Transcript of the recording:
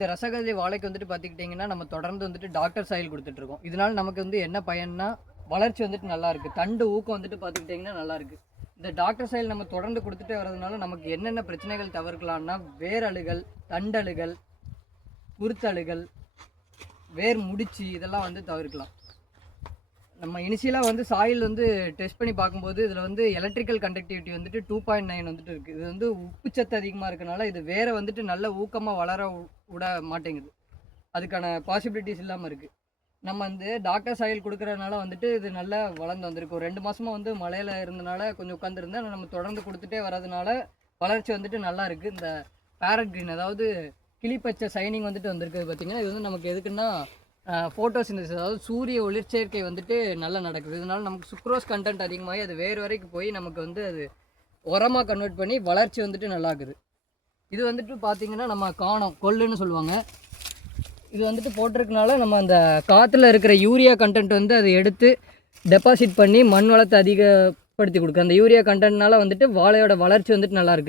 இந்த ரசகதளி வாழைக்கு வந்துட்டு பார்த்துக்கிட்டிங்கன்னா, நம்ம தொடர்ந்து வந்துட்டு டாக்டர் சாயில் குடுத்துட்டுருக்கோம். இதனால நமக்கு வந்து என்ன பயன்னா, வளர்ச்சி வந்துட்டு நல்லாயிருக்கு. தண்டு ஊக்கம் வந்துட்டு பார்த்துக்கிட்டிங்கன்னா நல்லாயிருக்கு. இந்த டாக்டர் சாயில் நம்ம தொடர்ந்து குடுத்துட்டே வரதுனால, நமக்கு என்னென்ன பிரச்சனைகள் தவிர்க்கலான்னா, வேர் அழுகல், தண்டழுகல், குருத்தழுகல், வேர் முடிச்சு இதெல்லாம் வந்து தவிர்க்கலாம். நம்ம இனிஷியலாக வந்து சாயில் வந்து டெஸ்ட் பண்ணி பார்க்கும்போது, இதில் வந்து எலக்ட்ரிக்கல் கண்டக்டிவிட்டி வந்துட்டு 2.9 வந்துட்டு இருக்குது. இது வந்து உப்புச்சத்து அதிகமாக இருக்கனால, இது வேற வந்துட்டு நல்ல ஊக்கமாக வளர விட மாட்டேங்குது. அதுக்கான பாசிபிலிட்டிஸ் இல்லாமல் இருக்குது. நம்ம வந்து டாக்டர் சாயில் கொடுக்குறதுனால வந்துட்டு இது நல்லா வளர்ந்து வந்திருக்கு. ஒரு 2 மாதமாக வந்து மழையில் இருந்தனால கொஞ்சம் உட்காந்துருந்தேன். நம்ம தொடர்ந்து கொடுத்துட்டே வரதுனால வளர்ச்சி வந்துட்டு நல்லா இருக்குது. இந்த பேரட் க்ரீன் அதாவது கிளிப்பச்சை சைனிங் வந்துட்டு வந்திருக்கு பார்த்தீங்கன்னா, இது வந்து நமக்கு எதுக்குன்னா ஃபோட்டோசிந்தசிஸ் அதாவது சூரிய ஒளிர்ச்சேர்க்கை வந்துட்டு நல்லா நடக்குது. இதனால நமக்கு சுக்ரோஸ் கண்டென்ட் அதிகமாகி அது வேறு வரைக்கும் போய் நமக்கு வந்து அது உரமாக கன்வெர்ட் பண்ணி வளர்ச்சி வந்துட்டு நல்லாக்குது. இது வந்துட்டு பார்த்திங்கன்னா நம்ம காணோம் கொள்ளுன்னு சொல்லுவாங்க. இது வந்துட்டு போட்டிருக்கனால நம்ம அந்த காற்றுல இருக்கிற யூரியா கண்டென்ட் வந்து அதை எடுத்து டெபாசிட் பண்ணி மண் வளத்தை அதிகப்படுத்தி கொடுக்கு. அந்த யூரியா கண்டென்ட்னால வந்துட்டு வாழையோட வளர்ச்சி வந்துட்டு நல்லாயிருக்கு.